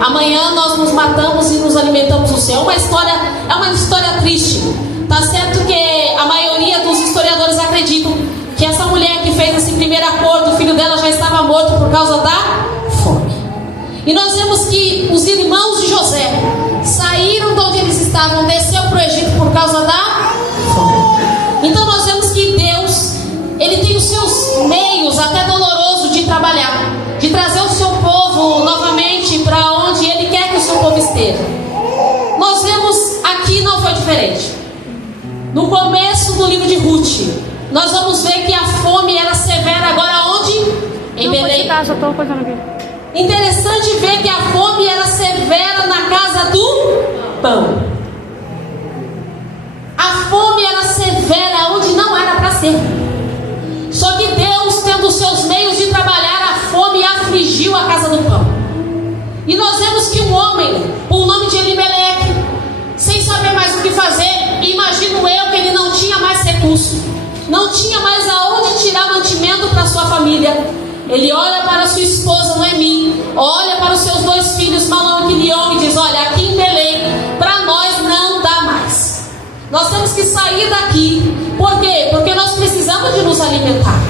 Amanhã nós nos matamos e nos alimentamos do céu. É uma história triste. Tá certo que a maioria dos historiadores acreditam que essa mulher que fez esse primeiro acordo, o filho dela já estava morto por causa da fome. E nós vemos que os irmãos de José saíram de onde eles estavam, desceu para o Egito por causa da fome. Então nós vemos que Deus, Ele tem os seus meios, até doloroso, de trabalhar, de trazer o seu povo novamente para onde Ele quer que o seu povo esteja. Nós vemos aqui não foi diferente. No começo do livro de Ruth, nós vamos ver que a fome era severa agora onde? Em Belém. Interessante ver que a fome era severa na casa do pão. A fome era severa onde não era para ser. Só que Deus, tendo os seus meios de trabalhar, a fome afligiu a casa do pão. E nós vemos que um homem, com o nome de Elimeleque, sem saber mais o que fazer, imagino eu que ele não tinha mais recurso, não tinha mais aonde tirar mantimento para sua família. Ele olha para sua esposa Noemi, olha para os seus dois filhos Malom e Quilion e diz: olha, aqui em Belém para nós não dá mais. Nós temos que sair daqui. Por quê? Porque nós precisamos de nos alimentar.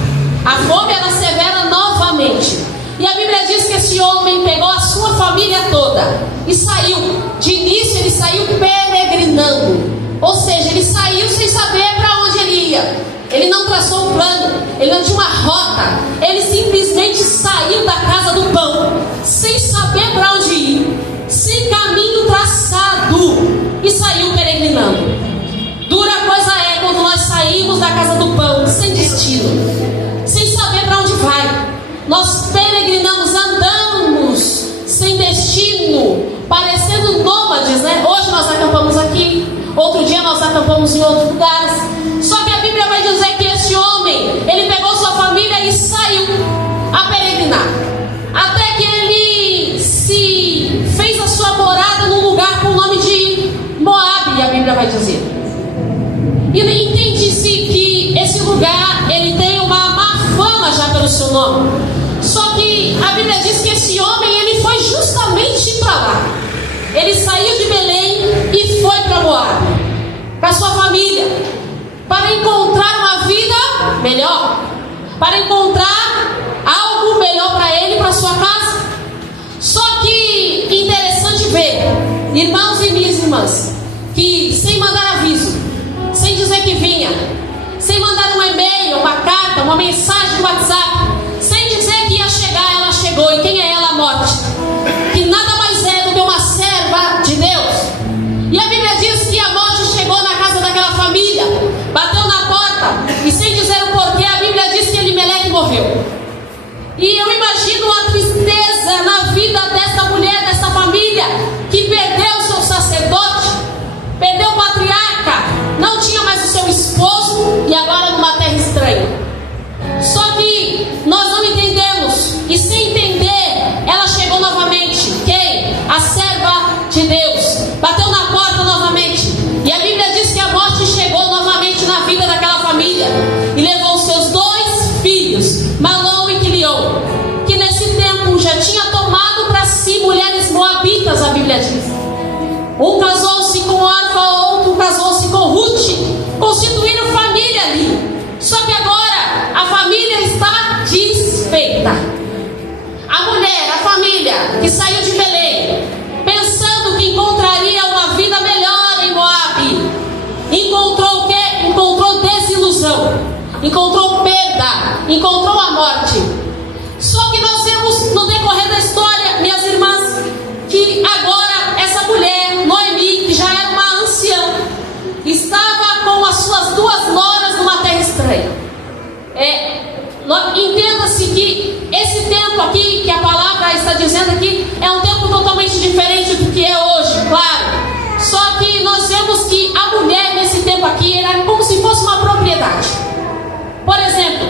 A fome era severa novamente. E a Bíblia diz que esse homem pegou a sua família toda e saiu. De início ele saiu peregrinando, ou seja, ele saiu sem saber para onde ele ia. Ele não traçou um plano, ele não tinha uma rota. Ele simplesmente saiu da casa do pão, sem saber para onde ir, sem caminho traçado, e saiu peregrinando. Dura coisa é quando nós saímos da casa do pão, sem destino, sem saber para onde vai. Nós peregrinamos, andamos sem destino, parecendo nômades, né? Hoje nós acampamos aqui, outro dia nós acampamos em outros lugares. Só que a Bíblia vai dizer que esse homem, ele pegou sua família e saiu a peregrinar, até que ele se fez a sua morada num lugar com o nome de Moabe, a Bíblia vai dizer. E entende-se que esse lugar, ele tem uma má fama já pelo seu nome. Só que a Bíblia diz que esse homem, ele foi justamente para lá. Ele saiu de Belém e foi para Moabe, para sua família, para encontrar uma vida melhor, para encontrar algo melhor para ele, para sua casa. Só que interessante ver, irmãos e minhas irmãs, que sem mandar aviso, sem dizer que vinha, sem mandar um e-mail, uma carta, uma mensagem no WhatsApp, sem dizer que ia chegar, ela chegou. E quem é ela? A morte, que nada mais é do que uma serva de Deus. E a Bíblia diz que a morte chegou na casa daquela família, bateu na porta, e sem dizer o porquê, a Bíblia diz que Elimeleque morreu. E eu imagino a tristeza na vida dessa mulher, dessa família, que perdeu o seu sacerdote, perdeu o patriarca, não tinha mais o seu esposo, e agora numa terra estranha. Só que nós não entendemos, e sem entender, ela chegou novamente. Quem? A serva de Deus, bateu na porta novamente, e a Bíblia diz que a morte chegou novamente na vida daquela família, e levou os seus dois filhos, Malom e Quilion, que nesse tempo já tinha tomado para si mulheres moabitas, a Bíblia diz. Um casou-se com Orfa, outro casou-se com Ruth, constituíram família ali. Só que agora a família está desfeita. A mulher, a família que saiu de Belém, pensando que encontraria uma vida melhor em Moabe, encontrou o quê? Encontrou desilusão, encontrou perda, encontrou a morte. Só que nós vemos no decorrer da história, minhas irmãs, que agora essa mulher, Noemi, que já era uma anciã, estava com as suas duas noras numa terra estranha. Entenda-se que esse tempo aqui, que a palavra está dizendo aqui, é um tempo totalmente diferente do que é hoje, claro. Só que nós vemos que a mulher nesse tempo aqui era como se fosse uma propriedade. Por exemplo,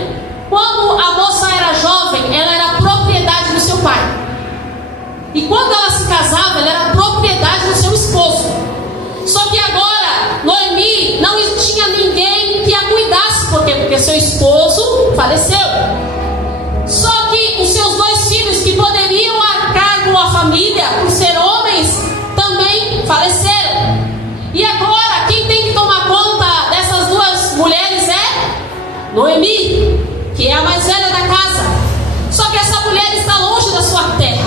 quando a moça era jovem, ela era propriedade do seu pai. E quando ela se casava, ela era propriedade do seu esposo. Só que agora, Noemi não tinha ninguém que a cuidasse. Por quê? Porque seu esposo faleceu. Só que os seus dois filhos, que poderiam arcar com a família, família, por ser homens, também faleceram. E agora, quem tem que tomar conta dessas duas mulheres é Noemi, que é a mais velha da casa. Só que essa mulher está longe da sua terra.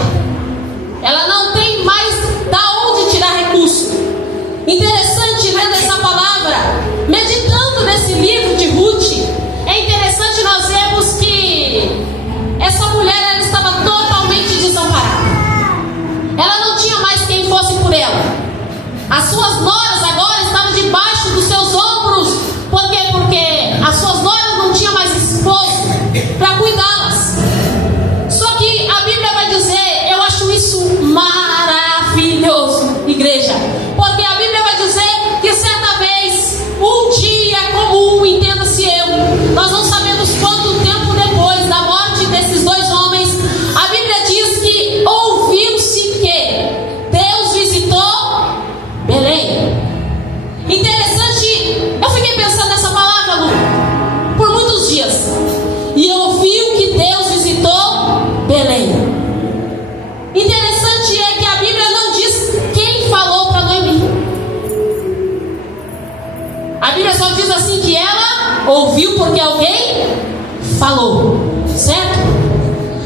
Ela não tem mais da onde tirar recurso. Interessante, lendo essa palavra, meditando nesse livro de Ruth, é interessante nós vermos que essa mulher, ela estava totalmente desamparada. Ela não tinha mais quem fosse por ela. As suas noras agora estavam debaixo dos seus ombros. Por quê? Porque as suas noras não tinham mais esposo para cuidá-las. Só que a Bíblia vai dizer, eu acho isso maravilhoso, igreja, porque a Bíblia vai dizer que certa vez, um dia comum, entenda-se nós não sabemos quanto tempo depois da morte desses dois homens, a Bíblia diz que ouviu-se que Deus visitou Belém. Interessante, eu fiquei pensando nessa palavra, Lu, por muitos dias, e ouviu que Deus visitou Belém. Interessante é que a Bíblia não diz quem falou para Noemi. A Bíblia só diz assim que ela ouviu porque alguém falou, certo?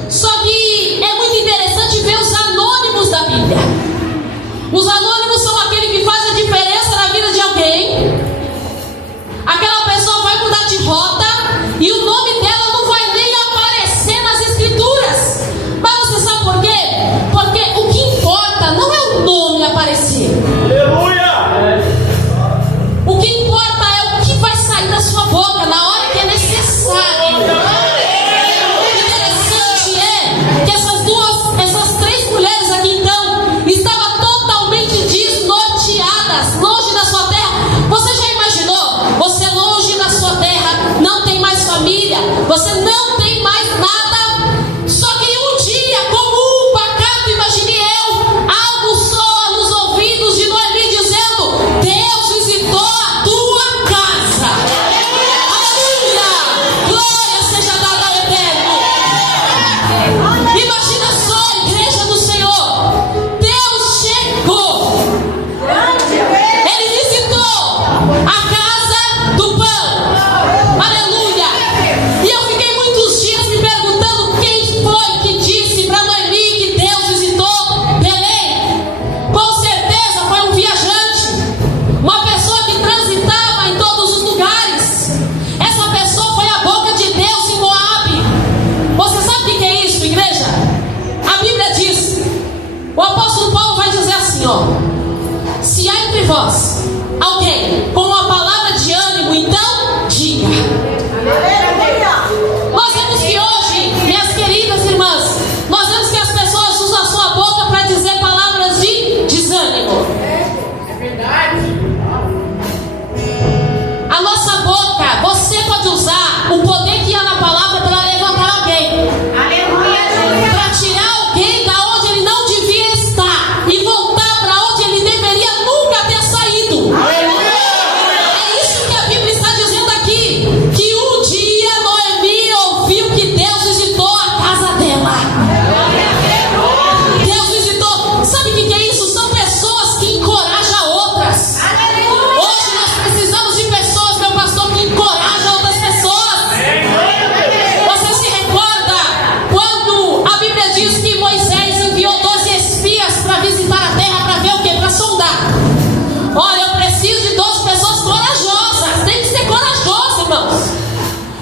Só que é muito interessante ver os anônimos da Bíblia. Os anônimos são aqueles que fazem a diferença na vida de alguém. Aquela pessoa vai mudar de rota e o nome dela não vai nem aparecer nas escrituras. Mas você sabe por quê? Porque o que importa não é o nome aparecer. Aleluia! O que importa é o que vai sair da sua boca na hora que é necessário. O interessante é que essas três mulheres aqui então estavam totalmente desnorteadas, longe da sua terra. Você já imaginou? Você longe da sua terra, não tem mais família, você não tem mais nada. Só que um dia comum, pacato, imagine eu, algo soa nos ouvidos de Noemi dizendo: Deus visitou a tua casa. Aleluia! Glória seja dada ao Eterno. Imagina só, igreja do Senhor, Deus chegou, Ele visitou a casa do pão. Aleluia! E eu fiquei muitos dias me perguntando quem foi que disse para Noemi que Deus visitou Belém. Com certeza foi um viajante, uma pessoa que transitava em todos os lugares. Essa pessoa foi a boca de Deus em Moabe. Você sabe o que é isso, igreja? A Bíblia diz, o apóstolo Paulo vai dizer assim, ó: se há entre vós alguém com uma palavra de ânimo, então diga. Nós vemos que hoje, minhas queridas irmãs, nós vemos que as pessoas usam a sua boca para dizer palavras de desânimo. É verdade. A nossa boca, você pode usar o poder que há na palavra para levantar alguém, para tirar alguém da onde ele não devia estar e voltar para onde ele deveria nunca ter saído. É isso que a Bíblia está dizendo aqui, que um dia Noemi ouviu que Deus visitou a casa dela. Deus visitou. Sabe o que é isso? São pessoas que encorajam outras. Hoje nós precisamos de pessoas, meu pastor, que encorajam outras pessoas. Você se recorda quando a Bíblia diz que Moisés enviou 12 espias para visitar a terra, para ver o quê? Para sondar. Olha, eu preciso de 12 pessoas corajosas. Tem que ser corajoso, irmãos,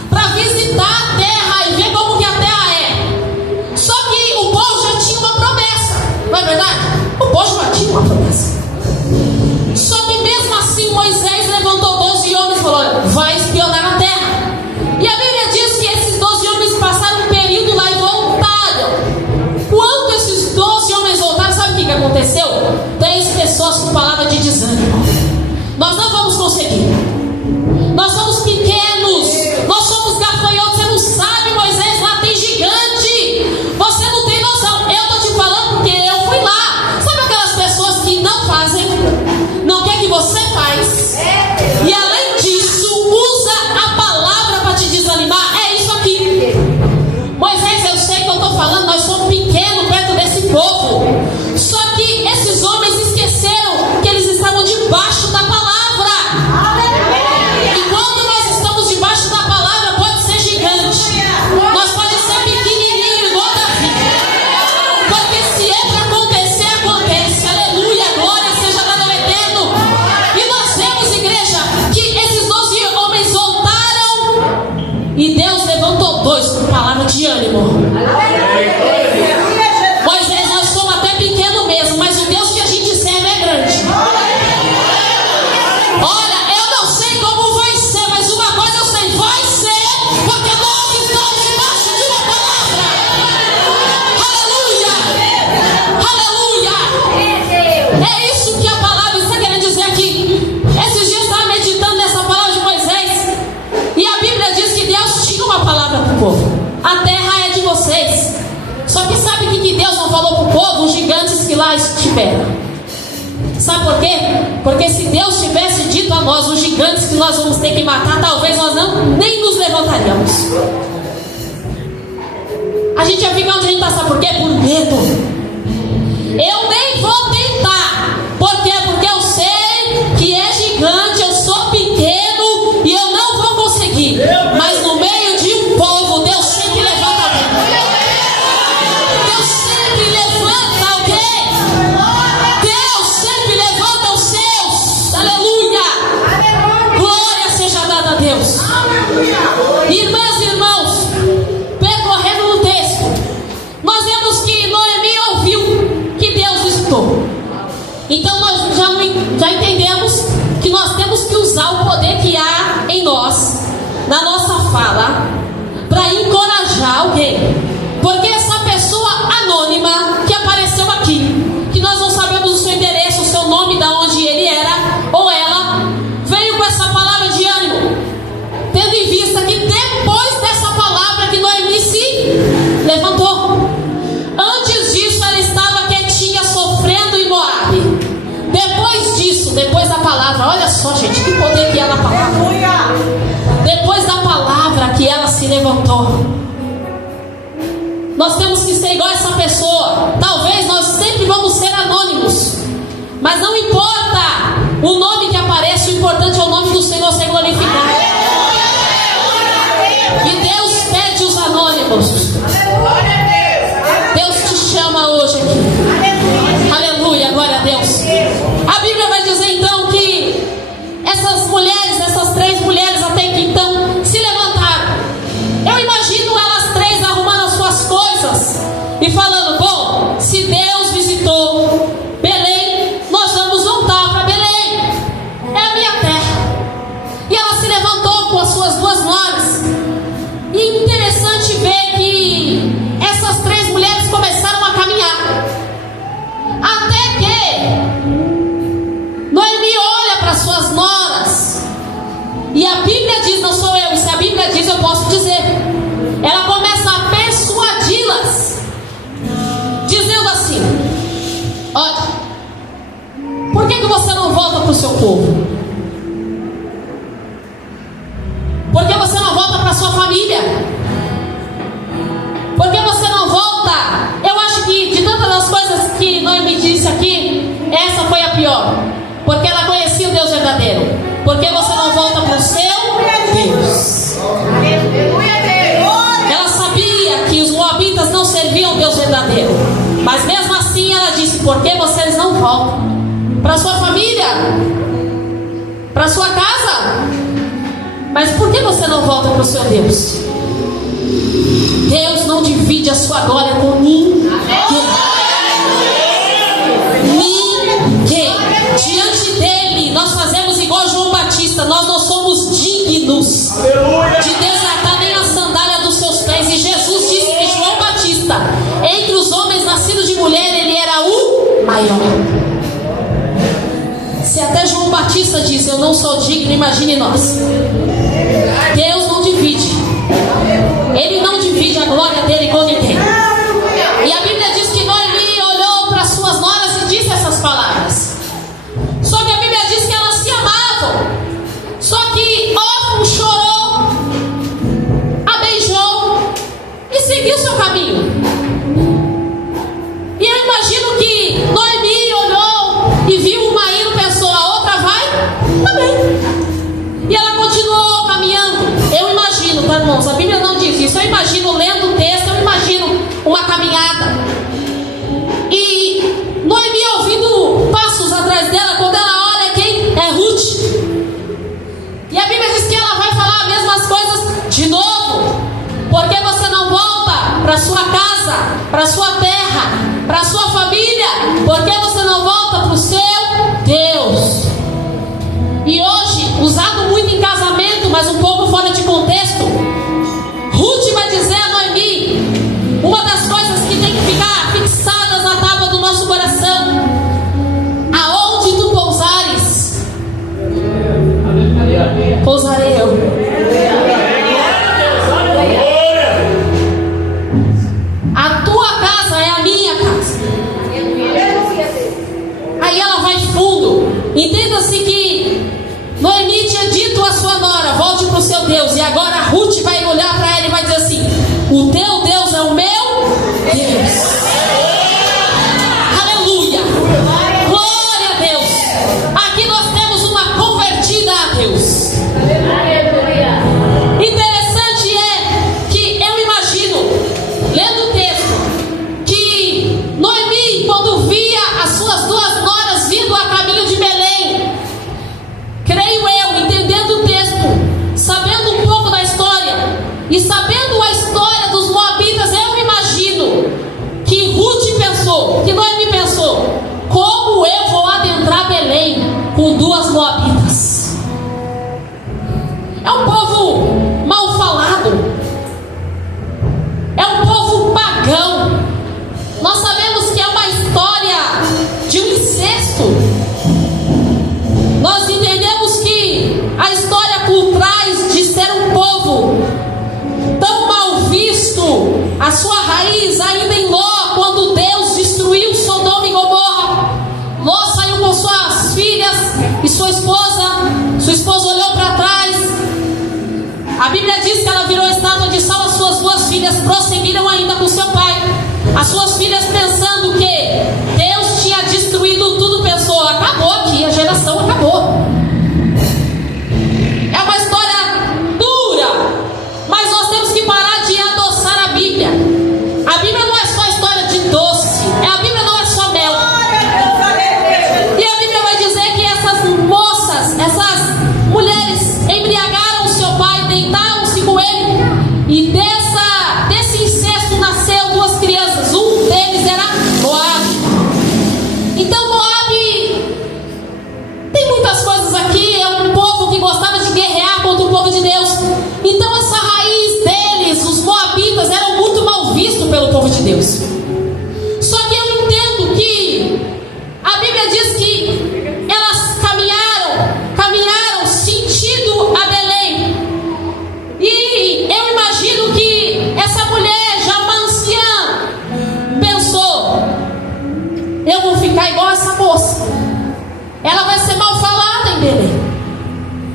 para visitar a terra e ver como que a terra é. Só que o povo já tinha uma promessa, não é verdade? O povo já tinha uma promessa. Só que mesmo assim Moisés levantou 12 homens e falou: olha, vai espionar a terra. E a Bíblia diz que esses 12 homens passaram um período lá e voltaram. Quando esses 12 homens voltaram, sabe o que aconteceu? 10 pessoas com palavra de desânimo. Nós não vamos conseguir. Nós somos pequenos. Nós somos gafanhotos. Você não sabe, Moisés, lá tem gigante. Você não tem noção. Eu estou te falando porque eu fui lá. Sabe aquelas pessoas que não fazem, não quer que você faz, e além disso usa a palavra para te desanimar? É isso aqui. Moisés, eu sei que eu estou falando, nós somos pequenos perto desse povo. persevera. Sabe por quê? Porque se Deus tivesse dito a nós, os gigantes que nós vamos ter que matar, talvez nós nem nos levantaríamos. A gente ia ficar onde a gente está, sabe por quê? Por medo. Eu nem vou tentar. Por quê? Porque eu sei que é gigante, eu sou pequeno e eu não vou conseguir. Mas no meio de um povo, Deus sempre levanta alguém. Deus sempre levanta alguém. Deus sempre levanta os seus. Aleluia. Glória seja dada a Deus. Irmãs e irmãos, percorrendo no texto, nós vemos que Noemi ouviu que Deus visitou. Então nós já entendemos que nós temos que usar o poder que há em nós, na nossa fala, para encorajar alguém. Porque essa pessoa anônima que apareceu aqui, que nós não sabemos o seu endereço, o seu nome, de onde ele era ou ela, veio com essa palavra de ânimo, tendo em vista que depois dessa palavra que Noemi se levantou. Antes disso ela estava quietinha, sofrendo em Moabe. Depois disso, depois da palavra, olha só, gente, que poder que há na palavra. Depois da palavra que ela se levantou, nós temos que ser igual a essa pessoa. Talvez nós sempre vamos ser anônimos, mas não importa o nome que aparece, o importante é o nome do Senhor ser glorificado. E Deus pede os anônimos. Deus te chama hoje aqui. Aleluia, glória a Deus. A Bíblia vai dizer então que essas mulheres, essas 3 mulheres até que então se levantaram. Eu imagino elas 3 arrumando as suas coisas e falando: bom, se Deus visitou Belém, nós vamos voltar para Belém. É a minha terra. E ela se levantou com as suas 2 noras. E interessante ver que essas 3 mulheres começaram a caminhar. Até que Noemi olha para suas noras. E a Bíblia diz, não sou eu, e se a Bíblia diz eu posso dizer. Ela começa a persuadi-las, dizendo assim: olha, por que você não volta para o seu povo? Por que você não volta para a sua família? Por que você não volta? Eu acho que de tantas das coisas que Noemi disse aqui, essa foi a pior. Porque ela conhecia o Deus verdadeiro. Por que você não volta para o seu Deus? Ela sabia que os moabitas não serviam o Deus verdadeiro. Mas mesmo assim ela disse: por que vocês não voltam para a sua família? Para a sua casa? Mas por que você não volta para o seu Deus? Deus não divide a sua glória com ninguém. Ninguém. Diante dele nós fazemos igual João Batista. Nós não somos dignos de desatar nem a sandália dos seus pés. E Jesus disse que João Batista, entre os homens nascidos de mulher, ele era o maior. Se até João Batista diz: eu não sou digno, imagine nós. Deus não divide. Ele não divide a glória dele com ninguém. E a Bíblia diz que Noemi olhou para suas noras e disse essas palavras. Só que a Bíblia diz que elas se amavam. Só que Orfa chorou, a beijou e seguiu seu caminho. E eu imagino que Noemi olhou e viu uma indo, pensou: a outra vai? Também. E ela continuou caminhando. Eu imagino, tá, irmãos? A Bíblia não diz isso. Eu imagino, lendo o texto, eu imagino uma caminhada. E Noemi ouvindo passos atrás dela. Quando ela olha, quem? É Ruth. E a Bíblia diz que ela vai falar as mesmas coisas de novo. Por que você não volta para sua casa, para sua terra, para sua família? Por que você não volta para o seu Deus? E hoje, usado muito em casamento, mas um pouco fora de contexto, Ruth vai dizer a Noemi uma das coisas que tem que ficar fixadas na tábua do nosso coração: aonde tu pousares, pousarei eu. A tua casa é a minha casa. Entenda-se que Noemi tinha dito à sua nora: volte para o seu Deus. E agora a Ruth vai olhar para ela e vai dizer assim: o teu Deus é o meu Deus. Aleluia, glória a Deus. Aqui nós temos uma convertida a Deus. Interessante é que eu imagino, lendo o texto, que Noemi, quando via as suas duas noras vindo a caminho de Belém, creio eu, entendendo o texto, sabendo um pouco da história e sabendo a história dos moabitas, eu imagino que Ruth pensou, que Noemi pensou: como eu vou adentrar Belém com duas moabitas? É um povo mal falado, é um povo pagão. Nós sabemos que é uma história de um incesto. Nós entendemos que a história por trás de ser um povo tão mal visto, a sua raiz ainda em Ló, quando Deus destruiu Sodoma e Gomorra. Ló saiu com suas filhas e sua esposa olhou para trás. A Bíblia diz que ela virou estátua de sal. As suas duas filhas prosseguiram ainda com seu pai. As suas filhas, pensando que Deus tinha destruído tudo, pensou: acabou aqui, a geração acabou. É uma história dura, mas nós temos que parar de adoçar a Bíblia. A Bíblia não é só história de doce, a Bíblia não é só mel. E a Bíblia vai dizer que essas moças, essas mulheres embriagaram seu pai, deitaram-se com ele, e desse incesto nasceu duas crianças. Um deles era Moabe. Então Moabe tem muitas coisas aqui. É um povo que gostava de guerrear contra o povo de Deus. Então essa raiz deles, os moabitas, eram muito mal vistos pelo povo de Deus. Só que eu entendo que a Bíblia diz que elas caminharam sentido a Belém. E eu imagino que essa mulher, já uma anciã, pensou: eu vou ficar igual essa moça, ela vai ser mal falada em Belém,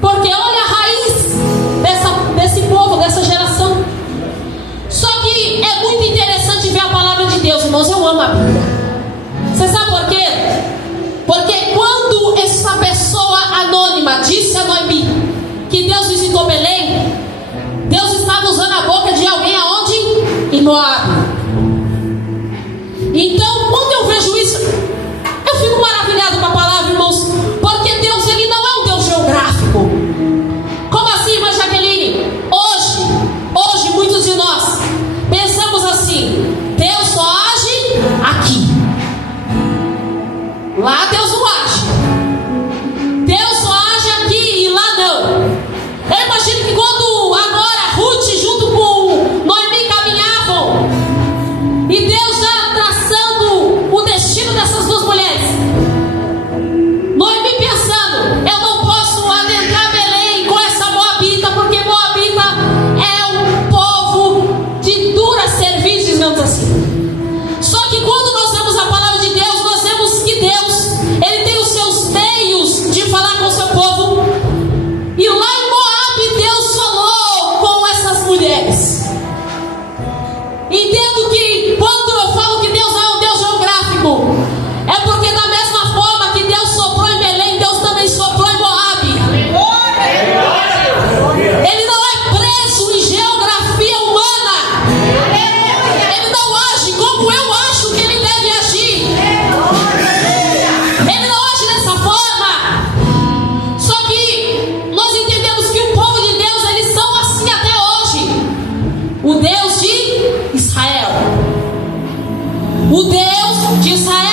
porque olha a raiz desse povo, dessa geração. Só que é muito interessante ver a palavra de Deus, irmãos. Eu amo a Bíblia. Você sabe por quê? Porque quando essa pessoa anônima disse a Noemi que Deus visitou Belém, Deus estava usando a boca de alguém aonde? Em Moabe. Então, quando eu vejo isso, eu fico maravilhado com a palavra, irmãos, porque Deus, ele não é um Deus geográfico. Como assim, irmã Jaqueline? Hoje muitos de nós pensamos assim: Deus só age aqui, lá Deus não age. Deus só age aqui e lá não. Eu imagino que quando agora Ruth junto com Noemi caminhavam, e Deus já traçando o destino dessas duas mulheres, Noemi pensando: eu não posso adentrar Belém com essa moabita, porque moabita é um povo de dura serviço, digamos assim. Só que quando nós vemos a palavra de Deus, nós vemos que Deus, ele tem os seus meios de falar com o seu povo. E lá em Moabe, Deus falou com essas mulheres. Entendo que quando eu falo que Deus é um Deus geográfico, é porque da mesma forma que Deus soprou em Belém, Deus também soprou em Moabe. Ele não é preso em geografia humana. Ele não age como eu acho que ele deve agir. Ele não age dessa forma. Só que nós entendemos que o povo de Deus, eles são assim até hoje. O Deus de Israel. O Deus de Israel.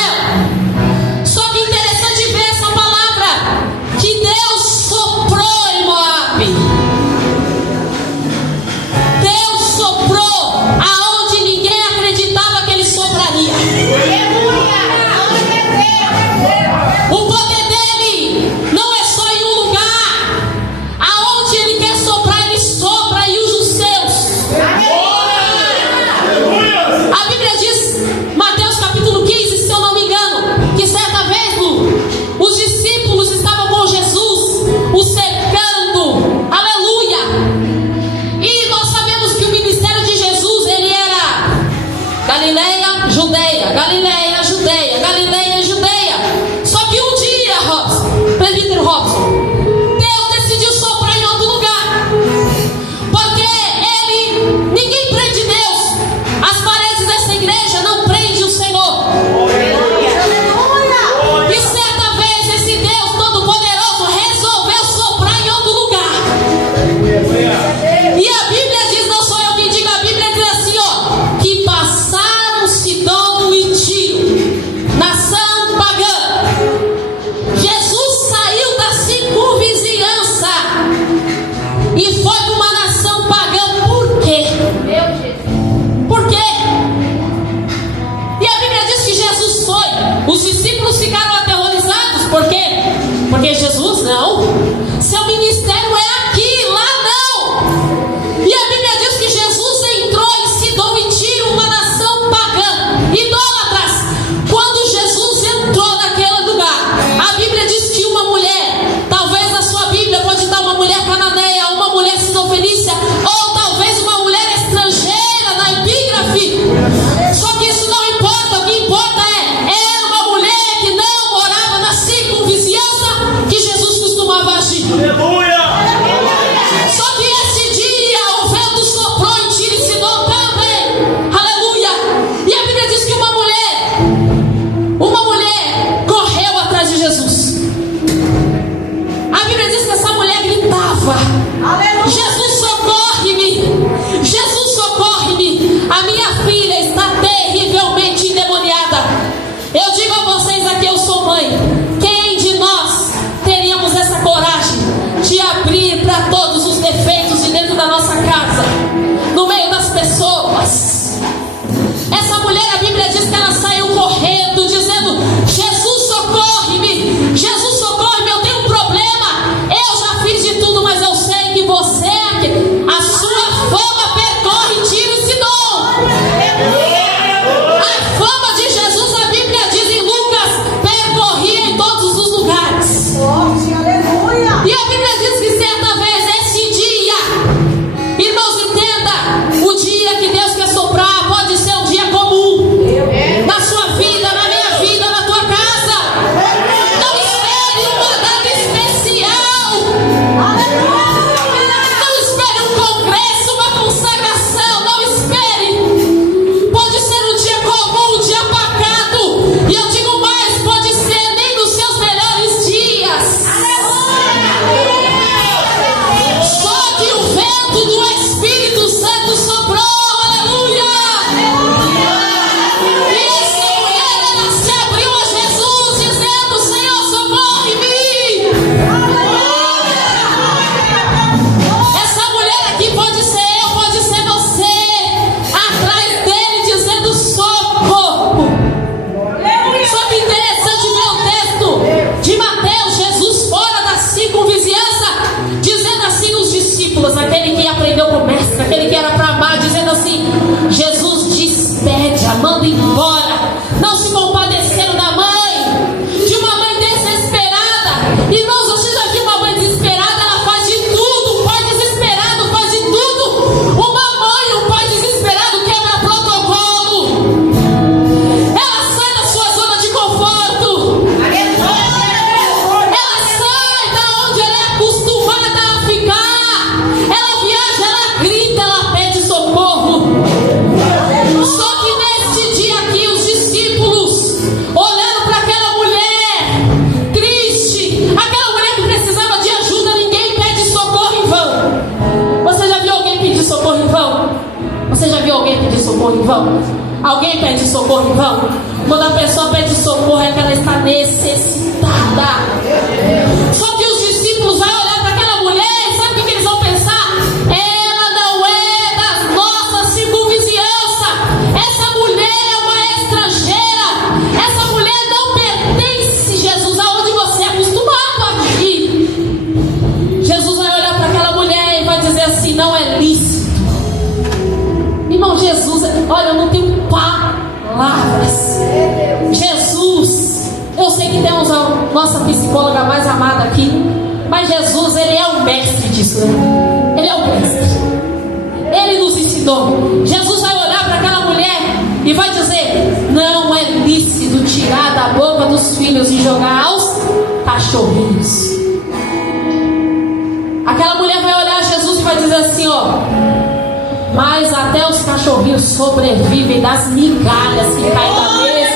Os discípulos ficaram aterrorizados. Por quê? Porque Jesus não. Seu ministério é aqui, lá não. E a Bíblia diz que Jesus entrou em Sidom e Tiro, uma nação pagã, idólatras. Quando Jesus entrou naquele lugar, a Bíblia diz que uma mulher, talvez na sua Bíblia pode estar uma mulher cananeia, uma mulher sinofenícia, ou talvez uma mulher estrangeira na epígrafe. Só que isso não importa, o que importa era uma mulher que não morava na circunvizinhança que Jesus costumava agir. Aleluia! Só que esse dia o vento soprou em Tiro e Sidom também. Aleluia! E a Bíblia diz que uma mulher correu atrás de Jesus. A Bíblia diz que essa mulher gritava: Jesus, socorre-me! Jesus, socorre-me! A minha filha está terrivelmente endemoniada. Eu digo a vocês aqui, eu sou mãe. Quem de nós teríamos essa coragem de abrir para todos os defeitos de dentro da nossa casa, no meio das pessoas? Essa mulher, a Bíblia diz que ela saiu correndo, dizendo: Jesus, socorre-me! Jesus, socorre-me! Eu tenho um problema. Eu já fiz de tudo, mas eu sei que você, a sua fama percorre Tiro e Sidom. A fama de Jesus, a Bíblia diz em Lucas, percorria em todos os lugares. E a Bíblia diz que certa vez, esse dia, irmãos, entenda, o dia que Deus quer soprar pode ser um dia comum na sua vida, na minha vida, na tua casa. Não espere uma data especial. Não espere um congresso, uma consagração. Não espere. Pode ser um dia comum, um dia pacato. E eu digo mais, pode ser nem nos seus melhores dias. Só que o vento do Espírito Santo soprou. Aleluia! E essa mulher, ela se abriu a Jesus, dizendo: Senhor, socorre-me! Essa mulher aqui pode ser eu, pode ser você, atrás dele dizendo socorro. Só que interessante ver o texto de Mateus, Jesus fora da circunvizinhança, dizendo assim os discípulos, aquele que aprendeu com o mestre, aquele que era para amar, dizendo assim: Jesus despede, manda embora. Não se compadeceram da mãe, de uma mãe desesperada. Irmãos, você já viu uma mãe desesperada? Ela faz de tudo. Um pai desesperado faz de tudo. Uma mãe, um pai desesperado quebra protocolo. Ela sai da sua zona de conforto. Ela sai da onde ela é acostumada a ficar. Ela viaja, ela grita, ela pede socorro. Só que neste dia aqui, os discípulos olhando para aquela mulher triste, aquela mulher que precisava de ajuda. Ninguém pede socorro em vão. Você já viu alguém pedir socorro em vão? Você já viu alguém pedir socorro em vão? Alguém pede socorro em vão? Quando a pessoa pede socorro é que ela está necessitada. Só que os discípulos vão olhar para aquela mulher e sabe o que eles vão pensar? Ela não é da nossa circunvizinhança. Essa mulher é uma estrangeira. Essa mulher não pertence, Jesus, aonde você é acostumado aqui. Jesus vai olhar para aquela mulher e vai dizer assim: não é lícito. Irmão, Jesus, olha, eu não tenho palavras. Jesus, eu sei que temos a nossa psicóloga mais amada aqui, mas Jesus, ele é o mestre disso, né? Ele é o mestre. Ele nos ensinou. Jesus vai olhar para aquela mulher e vai dizer: não é lícito tirar da boca dos filhos e jogar aos cachorrinhos. Aquela mulher vai olhar Jesus e vai dizer assim: ó, mas até os cachorrinhos sobrevivem das migalhas que caem da mesa.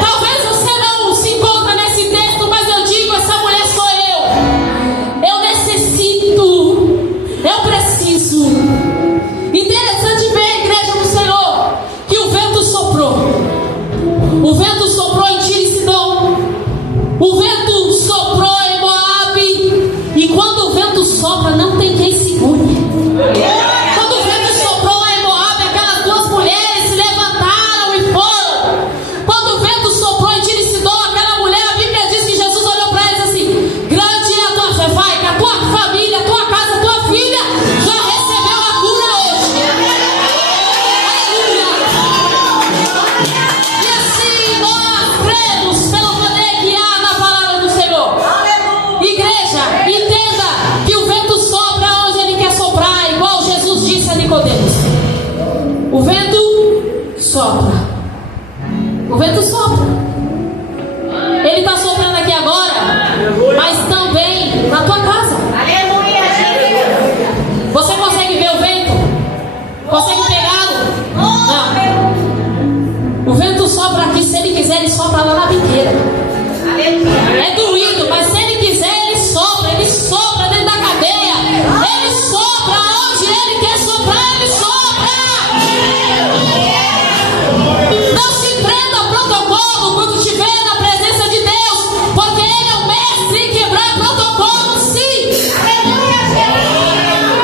Talvez você não se encontre nesse texto, mas eu digo: essa mulher sou eu. Eu necessito, eu preciso. Interessante ver a igreja do Senhor, que o vento soprou. O vento soprou em Tiro e Sidom. O vento soprou em Moabe. E quando o vento sopra, não tem quem segure. Quando o vento soprou lá em Moabe, aquelas duas mulheres se levantaram. sopra aqui, se Ele quiser, Ele sopra lá na biqueira. É doído, mas se Ele quiser, Ele sopra dentro da cadeia, Ele sopra onde Ele quer soprar, Ele sopra. Não se prenda ao protocolo quando estiver na presença de Deus, porque Ele é o mestre em quebrar protocolo, sim.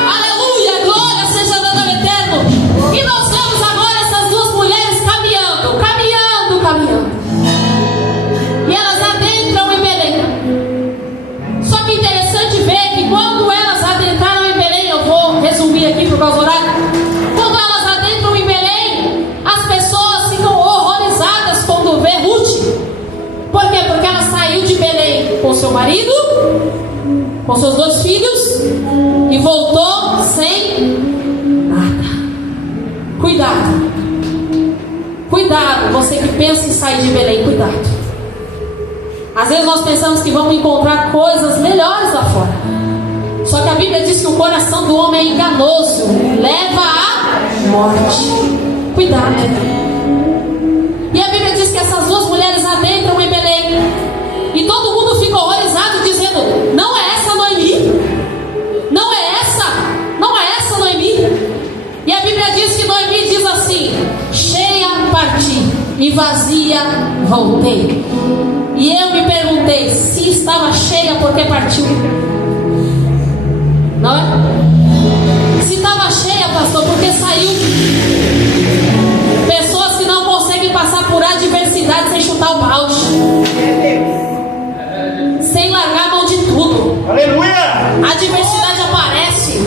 Aleluia, glória seja dada ao Eterno. E nós vemos agora essas duas mulheres caminhando. E elas adentram em Belém. Só que interessante ver que quando elas adentraram em Belém, eu vou resumir aqui por causa do horário. Quando elas adentram em Belém, as pessoas ficam horrorizadas quando vê Ruth. Por quê? Porque ela saiu de Belém com seu marido, com seus 2 filhos, e voltou sem nada. Cuidado, você que pensa em sair de Belém, cuidado. Às vezes nós pensamos que vamos encontrar coisas melhores lá fora. Só que a Bíblia diz que o coração do homem é enganoso, leva à morte. Cuidado. E a Bíblia diz que essas duas mulheres adentram em Belém. E todo mundo fica horrorizado, dizendo: não é essa Noemi? Não é essa Noemi? E a Bíblia diz que Noemi diz assim: cheia parti e vazia voltei. E eu me perguntei, se estava cheia, por que partiu? Não é? Se estava cheia, pastor, porque saiu. Pessoas que não conseguem passar por adversidade sem chutar o balde, sem largar a mão de tudo. Aleluia! A adversidade aparece,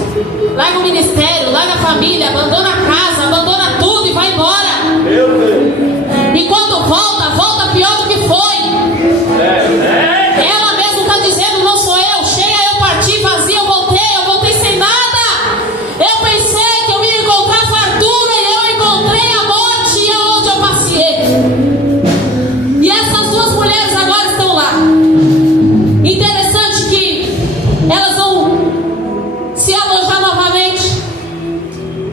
larga o ministério, larga a família, abandona a casa, abandona tudo e vai embora. Meu Deus! E quando volta pior do que foi. Ela mesma está dizendo: não sou eu, cheia eu parti, vazia eu voltei sem nada. Eu pensei que eu ia encontrar fartura e eu encontrei a morte, e é onde eu passei. E essas duas mulheres agora estão lá. Interessante que elas vão se alojar novamente.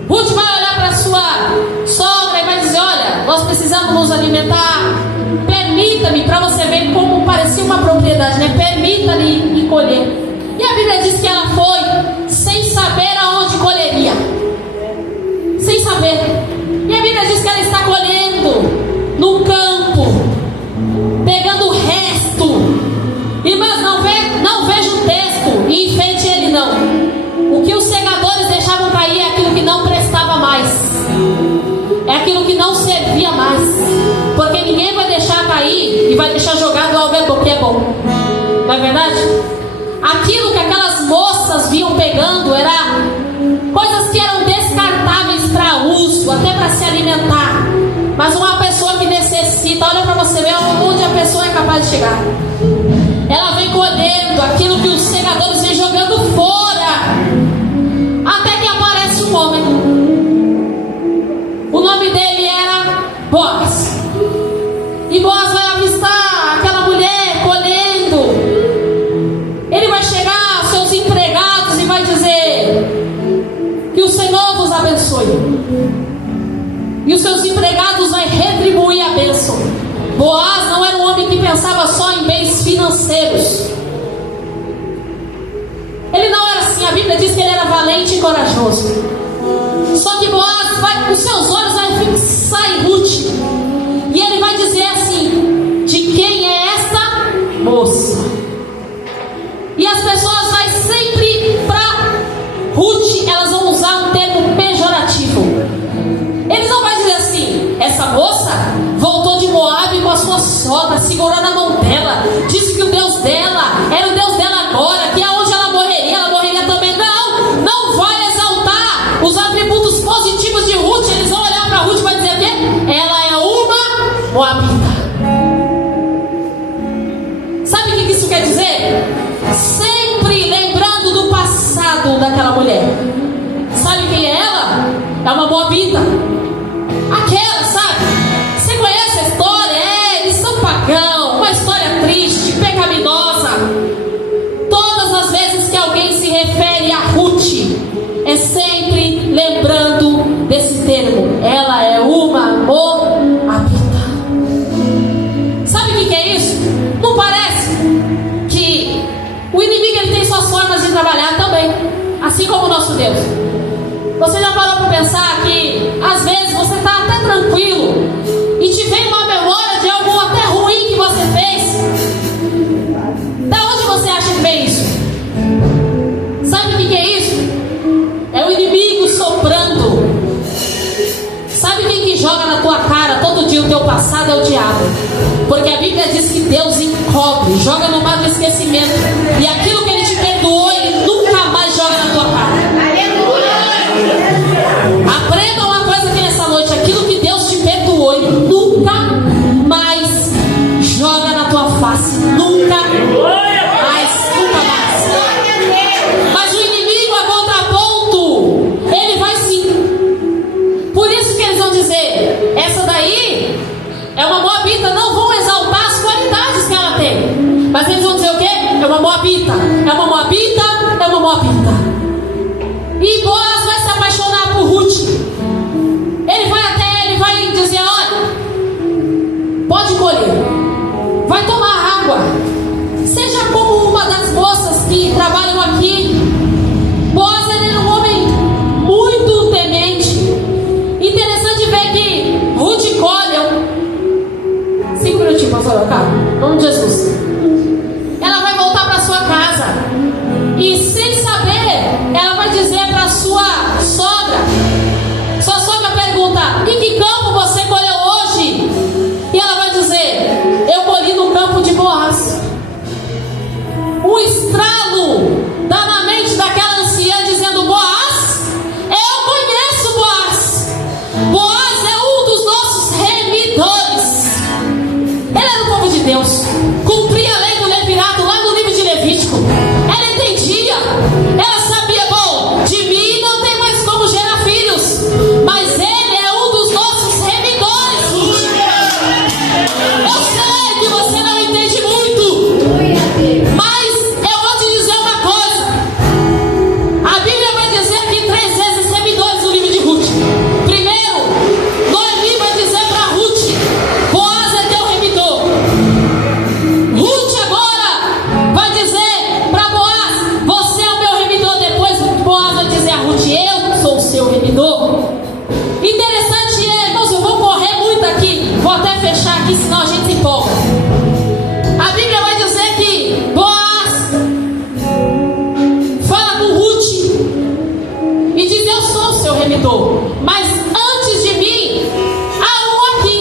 Ruth vai olhar para sua sogra e vai dizer: olha, nós precisamos nos alimentar. Permita-me, para você ver como parecia uma propriedade, né? Permita-lhe colher. E a Bíblia diz que ela foi sem saber aonde colheria. Sem saber. E a Bíblia diz que ela está colhendo no campo, pegando o resto. Irmãs, não veja o texto e enfeite ele, não. O que os segadores deixavam cair é aquilo que não prestava mais, é aquilo que não servia mais. Porque ninguém vai deixar cair e vai deixar jogado algo que é bom. Não é verdade? Aquilo que aquelas moças vinham pegando era coisas que eram descartáveis para uso, até para se alimentar. Mas uma pessoa que necessita, olha para você ver onde a pessoa é capaz de chegar. Ela vem colhendo aquilo que os segadores vêm jogando fora, até que aparece um homem. O nome dele era Boaz. E Boaz vai avistar aquela mulher colhendo. Ele vai chegar aos seus empregados e vai dizer: que o Senhor vos abençoe. E os seus empregados vai retribuir a bênção. Boaz não era um homem que pensava só em bens financeiros. Ele não era assim. A Bíblia diz que ele era valente e corajoso. Só que Boaz vai, os seus olhos vai fixar em Ruth. E ele vai dizer assim: de quem é essa moça? E as pessoas vai sempre para Ruth, elas vão usar um termo pejorativo. Eles não vão dizer assim: essa moça voltou de Moabe com a sua sogra, segurou na mão dela, disse que o Deus dela era o Deus dela agora, que aonde ela morreria também. Não vai exaltar os atributos positivos de Ruth. Eles vão olhar para Ruth e vai dizer o quê? Ela é uma moabita. Sabe o que isso quer dizer? Sempre lembrando do passado daquela mulher. Sabe quem é ela? É uma moabita. Aquela, sabe? Você conhece a história? Eles são pagãos. Uma história triste, pecaminosa. Todas as vezes que alguém se refere a Ruth, é sempre lembrando desse termo. Ela é uma moabita. nosso Deus. Você já parou para pensar que às vezes você está até tranquilo e te vem uma memória de algo até ruim que você fez? Da onde você acha que vem isso? Sabe o que é isso? É o inimigo soprando. Sabe quem que joga na tua cara todo dia o teu passado? É o diabo. Porque a Bíblia diz que Deus encobre, joga no mar do esquecimento. E aquilo que Ele te perdoou, Ele nunca mais joga na tua cara. Aprenda uma coisa aqui nessa noite: aquilo que Deus te perdoou, Ele nunca mais joga na tua face. Nunca mais, nunca mais. Mas o inimigo, a contraponto, ele vai sim. Por isso que eles vão dizer: essa daí é uma moabita. Não vão exaltar as qualidades que ela tem, mas eles vão dizer o quê? É uma moabita, é uma moabita, é uma moabita. E Boaz vai se apaixonar por Ruth. Ele vai dizer: olha, pode colher, vai tomar água, seja como uma das moças que trabalham aqui. Boaz era um homem muito temente. Interessante ver que Ruth colhe. 5 minutinhos, pastor, calma, em nome de Jesus. Ela vai voltar para sua casa e, sem saber, ela vai dizer para sua sogra. Sua sogra pergunta: em que campo você colheu hoje? E ela vai dizer: eu colhi no campo de Boaz. Um estralo dá na mente daquela anciã, dizendo: Boaz, eu conheço Boaz. Boaz é um dos nossos remidores. Ele era o povo de Deus, cumpria a lei do levirato lá no livro de Levítico. Ela entendia, ela sabia: bom, de mim não tem mais como gerar filhos, mas ele é um dos nossos remidores. Eu sei que você não entende muito, mas eu vou te dizer uma coisa. A Bíblia vai dizer aqui 3 vezes remidores no livro de Ruth. Primeiro, Noemi vai dizer para Ruth: Boaz é teu remidor. Ruth agora vai dizer para Boaz: você é o meu remidor. Depois Boaz vai dizer a Ruth: eu sou o seu remidor. Interessante, irmãos, eu vou correr muito aqui, vou até fechar aqui, senão a gente se empolga. A Bíblia vai dizer que Boaz fala com Ruth e diz: eu sou o seu remidor, mas antes de mim há um aqui.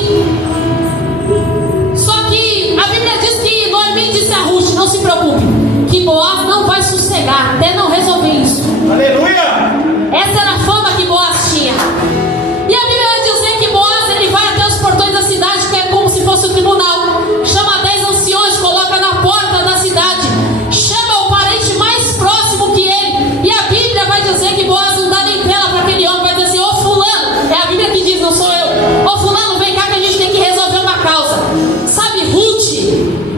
Só que a Bíblia diz que Noemi disse a Ruth: não se preocupe, que Boaz não vai sossegar até não resolver isso. Aleluia! Essa era a fama que Boaz tinha. E a Bíblia vai dizer que Boaz, ele vai até os portões da cidade, que é como se fosse o tribunal. Chama 10 anciões, coloca na porta da cidade, chama o parente mais próximo que ele. E a Bíblia vai dizer que Boaz não dá nem pela para aquele homem, vai dizer assim: ô fulano, é a Bíblia que diz, não sou eu. Ô fulano, vem cá que a gente tem que resolver uma causa. Sabe, Ruth,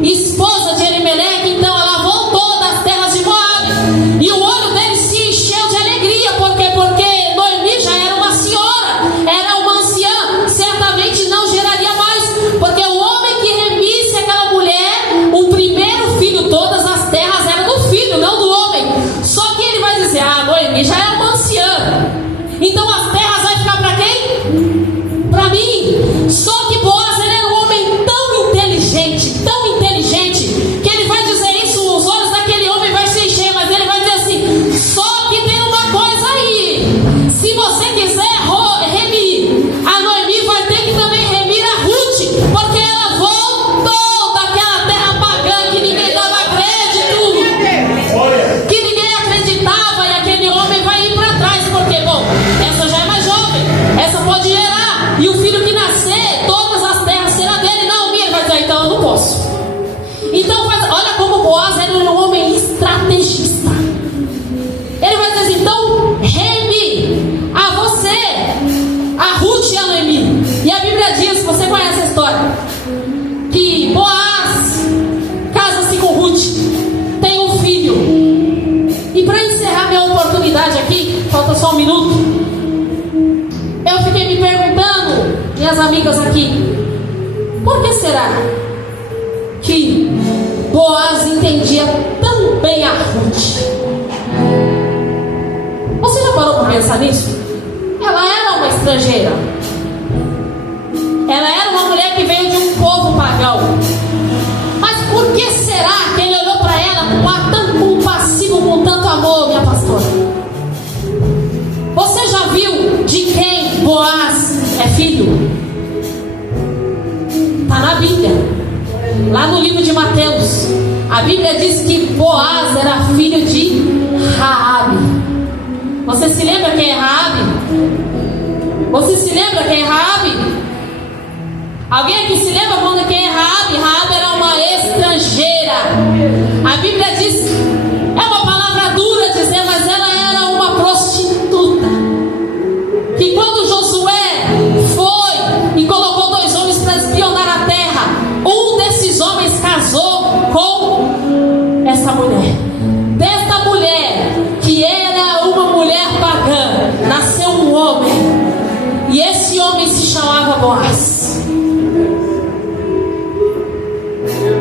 esposa de Elimeleque, então ela voltou das terras de Moabe, e o olho dele se encheu de alegria. Por quê? Porque Noemi já era uma senhora, era uma anciã, certamente não geraria mais, porque o homem que remisse aquela mulher, o primeiro filho, todas as terras eram do filho, não do homem. Só que ele vai dizer: ah, Noemi já é uma anciã, então as terras vai ficar para quem? Para mim. Só que Boaz, ele era um homem tão inteligente, que ele vai dizer isso, os olhos daquele homem vai se encher, mas ele vai dizer assim: só que tem uma coisa aí, se você quiser remir a Noemi, vai ter que também remir a Ruth, porque ela voltou daquela terra pagã que ninguém dava crédito, que ninguém acreditava, e aquele homem vai ir para trás, porque, bom, essa já é mais jovem, essa pode gerar, e o filho que nascer, todas as terras serão dele. Não, minha, ele vai dizer: então eu não posso. Então, olha como Boaz era um homem estrategista. Ele vai dizer assim: então reme a você, a Ruth e a Noemi. E a Bíblia diz, você conhece a história, que Boaz casa-se com Ruth, tem um filho. E para encerrar minha oportunidade aqui, falta só 1 minuto, eu fiquei me perguntando, minhas amigas aqui, por que será que Boaz entendia tão bem a Ruth? Você para pensar nisso? Ela era uma estrangeira. Ela era uma mulher que veio de um povo pagão. Mas por que será que ele olhou para ela com ar tão compassivo, com tanto amor, minha pastora? Você já viu de quem Boaz é filho? Está na Bíblia. Lá no livro de Mateus, a Bíblia diz que Boaz era filho de Raabe. Você se lembra quem é Raabe? Você se lembra quem é Raabe? Alguém aqui se lembra quando quem é Raabe? Raabe era uma estrangeira. A Bíblia diz, é uma palavra dura dizer, mas ela era uma prostituta. Que quando Josué foi e colocou 2 homens para espionar a terra, um desses homens casou com essa mulher. Desta mulher, que era uma mulher pagã, nasceu um homem. E esse homem se chamava Boaz.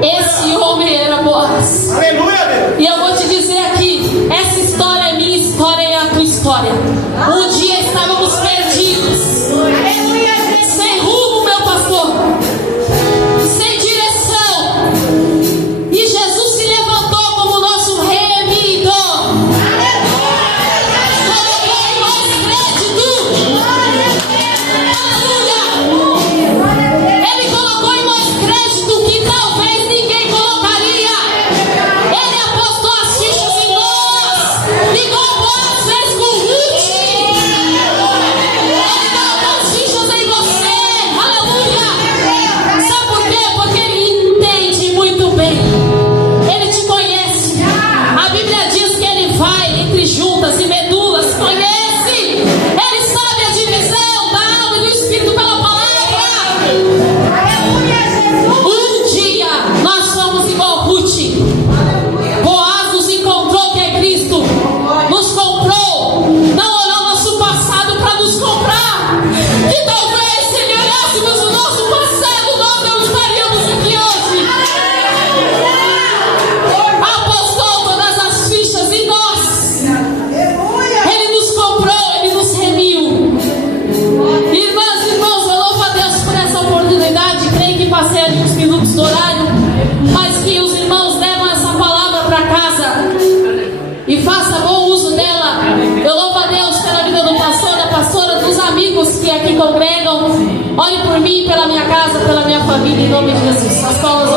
Esse homem era Boaz. Aleluia, Deus. E eu vou te dizer aqui, essa história é minha história e é a tua história. Um dia estávamos perdidos, sem rumo, meu pastor, sem direção, e Jesus se levantou como nosso remidor. Colocou em nós crédito. Aleluia. Ele colocou em nós crédito que talvez ninguém colocaria. Ele apostou as fichas em nós, igual Boaz fez com Ruth. Ele colocou as fichas em você. Aleluia. Sabe por quê? Porque ele entende muito bem. Ele te conhece. A Bíblia diz que ele vai entre juntas e medulas. Conhece. Ele sabe a divisão da alma e do espírito pela palavra. Um dia nós fomos igual Ruth. Boaz nos encontrou, que é Cristo. Nos comprou. Não olhou nosso passado para nos comprar. Que talvez se olhássemos o nosso passado, nós não estaríamos aqui hoje. Apostou todas as fichas em nós. Ele nos comprou, ele nos remiu. Irmãs e irmãos, eu louvo a Deus por essa oportunidade. Creio que passei ali uns minutos do horário, mas que os irmãos levam essa palavra para casa e façam bom uso dela. Eu louvo a Deus pela vida do pastor, da pastora, dos amigos que aqui congregam. Ore por mim, pela minha casa, pela minha família, em nome de Jesus. As palmas